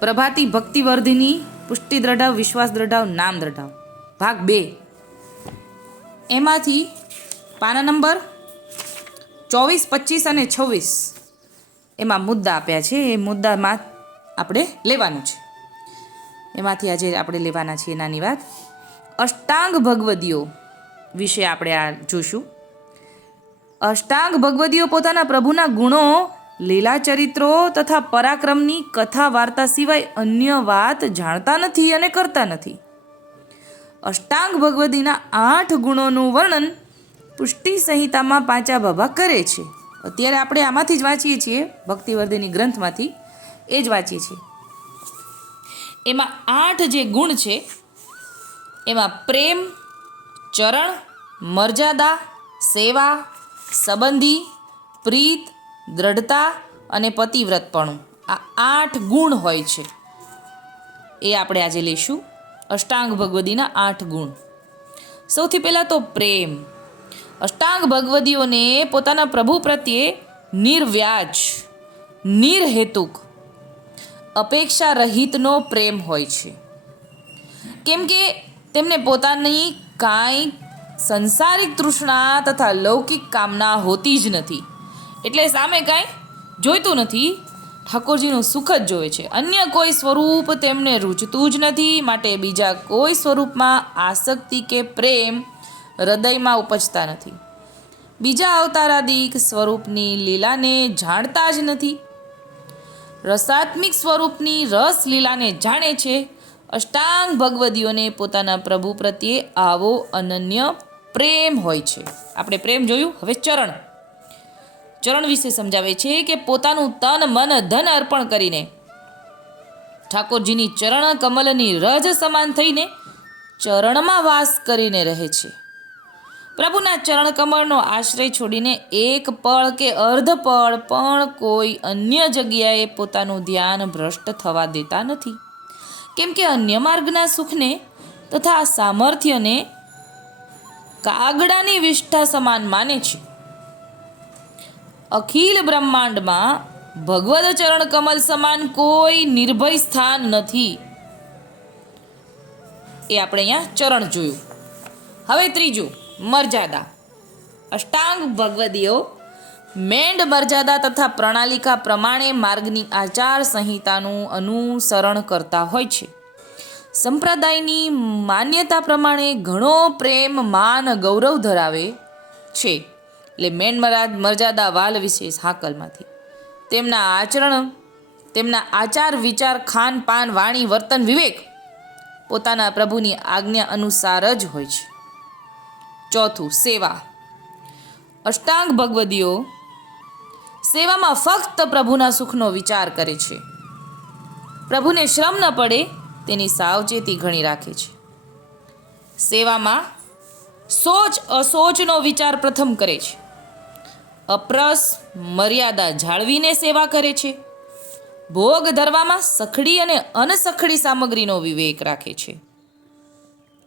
પ્રભાતી ભક્તિવર્ધિની પુષ્ટિ દ્રઢાવ વિશ્વાસ દ્રઢાવ નામ દ્રઢાવ ભાગ બે. એમાંથી પાના નંબર ચોવીસ, પચીસ અને છવ્વીસ. એમાં મુદ્દા આપ્યા છે. એ મુદ્દામાં આપણે લેવાનું છે. એમાંથી આજે આપણે લેવાના છીએ નાની વાત. અષ્ટાંગ ભગવદીઓ વિશે આપણે આ જોશું. અષ્ટાંગ ભગવદીઓ પોતાના પ્રભુના ગુણો લીલા ચરિત્રો તથા પરાક્રમની કથા વાર્તા સિવાય અન્ય વાત જાણતા નથી અને કરતા નથી. અષ્ટાંગ ભગવદીના આઠ ગુણોનું વર્ણન પુષ્ટિ સંહિતામાં પાંચા બાબા કરે છે. અત્યારે આપણે આમાંથી જ વાંચીએ છીએ, ભક્તિવર્ધિની ગ્રંથમાંથી. એ જ વાંચીએ છીએ. એમાં આઠ જે ગુણ છે, એમાં પ્રેમ, ચરણ, મર્યાદા, સેવા, સંબંધી, પ્રીત દ્રઢતા અને પતિવ્રતપણું. આ આઠ ગુણ હોય છે. એ આપણે આજે લઈશું. અષ્ટાંગ ભગવદીના આઠ ગુણ. સૌથી પહેલાં તો પ્રેમ. અષ્ટાંગ ભગવદીઓને પોતાના પ્રભુ પ્રત્યે નિર્વ્યાજ, નિર્હેતુક અપેક્ષા રહિતનો પ્રેમ હોય છે. કેમ કે તેમને પોતાની કાંઈ સંસારિક તૃષ્ણા તથા લૌકિક કામના હોતી જ નથી. એટલે સામે કાંઈ જોઈતું નથી. ઠાકોરજીનું સુખ જ જોવે છે. અન્ય કોઈ સ્વરૂપ તેમને રૂચતું જ નથી. માટે બીજા કોઈ સ્વરૂપમાં આસક્તિ કે પ્રેમ હૃદયમાં ઉપજતા નથી. બીજા અવતારાદિક સ્વરૂપની લીલાને જાણતા જ નથી. રસાત્મિક સ્વરૂપની રસ લીલાને જાણે છે. અષ્ટાંગ ભગવદીઓને પોતાના પ્રભુ પ્રત્યે આવો અનન્ય પ્રેમ હોય છે. આપણે પ્રેમ જોયું? હવે ચરણ. ચરણ વિશે સમજાવે છે કે પોતાનું તન, મન, ધન અર્પણ કરીને ઠાકોરજીની ચરણ કમલની રજ સમાન થઈને ચરણમાં વાસ કરીને રહે છે. પ્રભુના ચરણ કમળનો આશ્રય છોડીને એક પળ કે અર્ધ પળ પણ કોઈ અન્ય જગ્યાએ પોતાનું ધ્યાન ભ્રષ્ટ થવા દેતા નથી. કેમ કે અન્ય માર્ગના સુખને તથા સામર્થ્યને કાગડાની વિષ્ઠા સમાન માને છે. અખિલ બ્રહ્માંડમાં ભગવદ ચરણ કમલ સમાન કોઈ નિર્ભય સ્થાન નથી. એ આપણે અહીંયા ચરણ જોયું. હવે ત્રીજું મર્યાદા અષ્ટાંગ ભગવદીઓ, મેંડ મર્યાદા તથા પ્રણાલિકા પ્રમાણે માર્ગની આચાર સંહિતાનું અનુસરણ કરતા હોય છે. સંપ્રદાયની માન્યતા પ્રમાણે ઘણો પ્રેમ, માન, ગૌરવ ધરાવે છે. એટલે મેનમરાદ મર્યાદા વાલ વિશેષ હાકલમાંથી તેમના આચરણ, તેમના આચાર, વિચાર, ખાન, પાન, વાણી, વર્તન, વિવેક પોતાના પ્રભુની આજ્ઞા અનુસાર જ હોય છે. ચોથું, સેવા. અષ્ટાંગ ભગવદીઓ સેવામાં ફક્ત પ્રભુના સુખનો વિચાર કરે છે. પ્રભુને શ્રમ ન પડે, તેની સાવચેતી ઘણી રાખે છે. સેવામાં સોચ અસોચનો વિચાર પ્રથમ કરે છે. અપ્રસ મર્યાદા જાળવીને સેવા કરે છે. ભોગ ધરવામાં સખડી અને અનસખડી સામગ્રીનો વિવેક રાખે છે.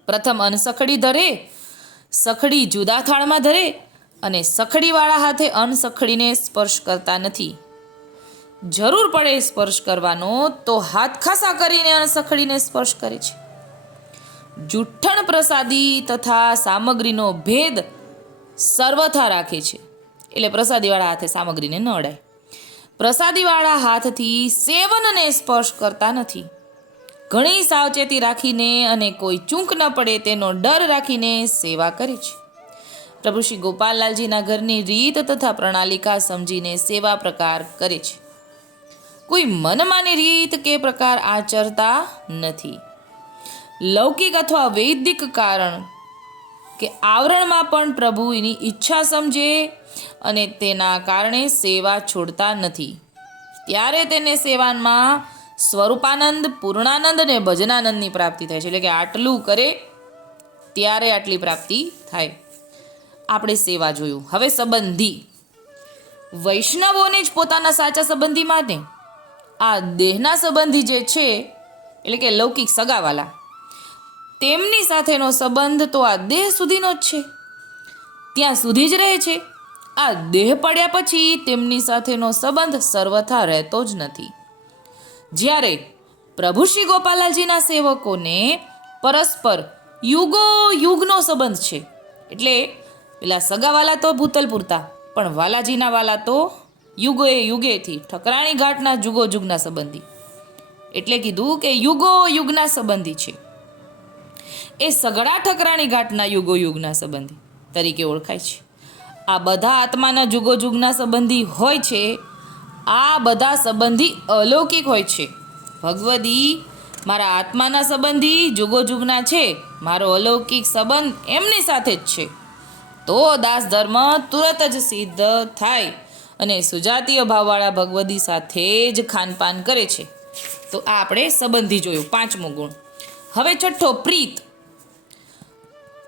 પ્રથમ અનસખડી ધરે, સખડી જુદા થાળમાં ધરે અને સખડીવાળા હાથે અનસખડીને સ્પર્શ કરતા નથી. જરૂર પડે સ્પર્શ કરવાનો તો હાથ ખાસા કરીને અનસખડીને સ્પર્શ કરે છે. જુઠ્ઠણ પ્રસાદી તથા સામગ્રીનો ભેદ સર્વથા રાખે છે. એટલે પ્રસાદીવાળા હાથે સામગ્રીને ન અડાય. પ્રસાદીવાળા હાથથી સેવનને સ્પર્શ કરતા નથી. ઘણી સાવચેતી રાખીને અને કોઈ ચૂંક ન પડે તેનો ડર રાખીને સેવા કરે છે. પ્રભુ શ્રી ગોપાલલાલજીના ઘરની રીત તથા પ્રણાલિકા સમજીને સેવા પ્રકાર કરે છે. કોઈ મનમાની રીત કે પ્રકાર આચરતા નથી. લૌકિક અથવા વૈદિક કારણ કે આવરણમાં પણ પ્રભુની ઈચ્છા સમજે અને તેના કારણે સેવા છોડતા નથી. ત્યારે તેને સેવામાં સ્વરૂપાનંદ, પૂર્ણાનંદ અને ભજનાનંદની પ્રાપ્તિ થાય છે. એટલે કે આટલું કરે, ત્યારે આટલી પ્રાપ્તિ થાય. આપણે સેવા જોયું. હવે સંબંધી. વૈષ્ણવોને જ પોતાના સાચા સંબંધી માટે આ દેહના સંબંધી જે છે, એટલે કે લૌકિક સગાવાલા, તેમની સાથેનો સંબંધ તો આ દેહ સુધીનો જ છે. ત્યાં સુધી જ રહે છે. આ દેહ પડ્યા પછી તેમની સાથેનો સંબંધ સર્વથા રહેતો જ નથી. જ્યારે પ્રભુ શ્રી ગોપાલાલજીના સેવકોને પરસ્પર યુગો યુગનો સંબંધ છે, એટલે પેલા સગાવાલા તો ભૂતલ પૂરતા પણ વાલાજીના વાલા તો યુગોએ યુગેથી ઠકરાણી ઘાટના જુગો જુગના સંબંધી. એટલે કીધું કે યુગો યુગના સંબંધી છે. એ સગડા ઠકરાણી ઘાટના યુગો યુગના સંબંધી તરીકે ઓળખાય છે. આ બધા આત્માના જુગો જુગના સંબંધી હોય છે, આ બધા સંબંધી અલૌકિક હોય છે. ભગવદી મારા આત્માના સંબંધી જુગો જુગના છે, મારો અલૌકિક સંબંધ એમની સાથે જ છે. તો દાસ ધર્મ તુરત જ સિદ્ધ થાય અને સુજાતીય ભાવવાળા ભગવદી સાથે જ ખાનપાન કરે છે. તો આ આપણે સંબંધી જોયું, પાંચમો ગુણ. હવે છઠ્ઠો પ્રીત.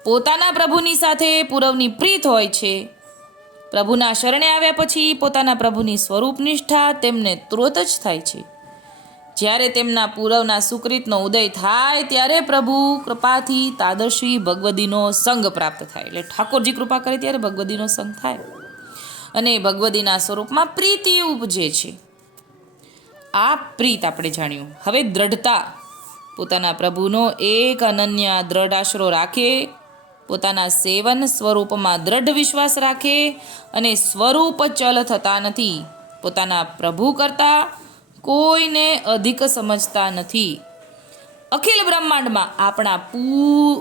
પોતાના પ્રભુની સાથે પૂરવની પ્રીત હોય છે પ્રભુના શરણે આવ્યા પછી પોતાના પ્રભુની સ્વરૂપ નિષ્ઠા તેમને તુરત જ થાય છે. જ્યારે તેમના પૂરવના સુકૃતનો ઉદય થાય ત્યારે પ્રભુ કૃપાથી તાદર્શી ભગવદીનો સંગ પ્રાપ્ત થાય. એટલે ઠાકોરજી કૃપા કરે ત્યારે ભગવદીનો સંગ થાય. અને ભગવદીના સ્વરૂપમાં પ્રીતિ ઉપજે છે. આ પ્રીત આપણે જાણ્યું. હવે દ્રઢતા. પોતાના પ્રભુનો એક અનન્ય દ્રઢ આશરો રાખે. પોતાના સેવન સ્વરૂપમાં દ્રઢ વિશ્વાસ રાખે અને સ્વરૂપ ચલ થતા નથી. પોતાના પ્રભુ કરતાં કોઈને અધિક સમજતા નથી. અખિલ બ્રહ્માંડમાં આપણા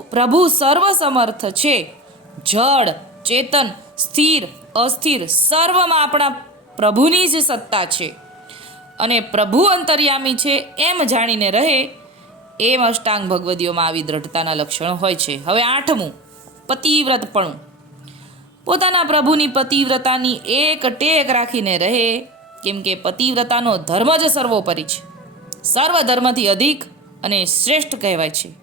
પ્રભુ સર્વસમર્થ છે. જળ, ચેતન, સ્થિર, અસ્થિર સર્વમાં આપણા પ્રભુની જ સત્તા છે. અને પ્રભુ અંતર્યામી છે એમ જાણીને રહે એમ અષ્ટાંગ ભગવદીઓમાં આવી દ્રઢતાના લક્ષણો હોય છે. હવે આઠમું. પતિવ્રતપણું. પોતાના પ્રભુની પતિવ્રતાની એક ટેક રાખીને રહે કેમ કે પતિવ્રતાનો ધર્મ જ સર્વોપરી છે. સર્વ ધર્મથી અધિક અને શ્રેષ્ઠ કહેવાય છે.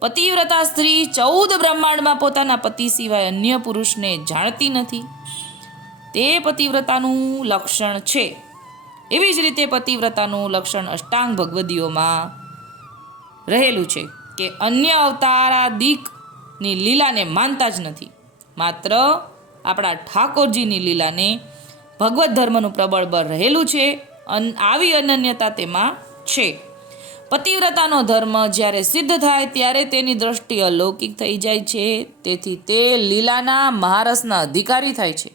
પતિવ્રતા સ્ત્રી ચૌદ બ્રહ્માંડમાં પોતાના પતિ સિવાય અન્ય પુરુષને જાણતી નથી. તે પતિવ્રતાનું લક્ષણ છે. એવી જ રીતે પતિવ્રતાનું લક્ષણ અષ્ટાંગ ભગવદીઓમાં રહેલું છે કે અન્ય અવતારાદિકની લીલાને માનતા જ નથી. માત્ર આપણા ઠાકોરજીની લીલાને ભગવત ધર્મનું પ્રબળ બળ રહેલું છે અન આવી અનન્યતા તેમાં છે. પતિવ્રતાનો ધર્મ જ્યારે સિદ્ધ થાય ત્યારે તેની દ્રષ્ટિ અલૌકિક થઈ જાય છે, તેથી તે લીલાના મહારસના અધિકારી થાય છે.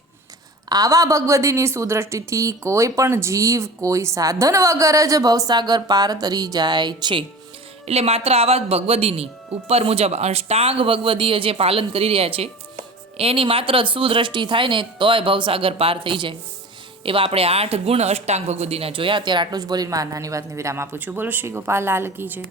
આવા ભગવદીની સુદ્રષ્ટિથી કોઈ પણ જીવ કોઈ સાધન વગર જ ભવસાગર પાર તરી જાય છે. એટલે માત્ર આવા ભગવદીની. ઉપર મુજબ અષ્ટાંગ ભગવદીએ જે પાલન કરી રહ્યા છે, એની માત્ર સુદ્રષ્ટિ થાય ને તોય ભવસાગર પાર થઈ જાય. એવા આપણે આઠ ગુણ અષ્ટાંગ ભગવદીના જોયા. અત્યારે આટલું જ બોલીને મારા નાની વાતની વિરામ આપું છું. બોલો શ્રી ગોપાલ, લાલ કી જય.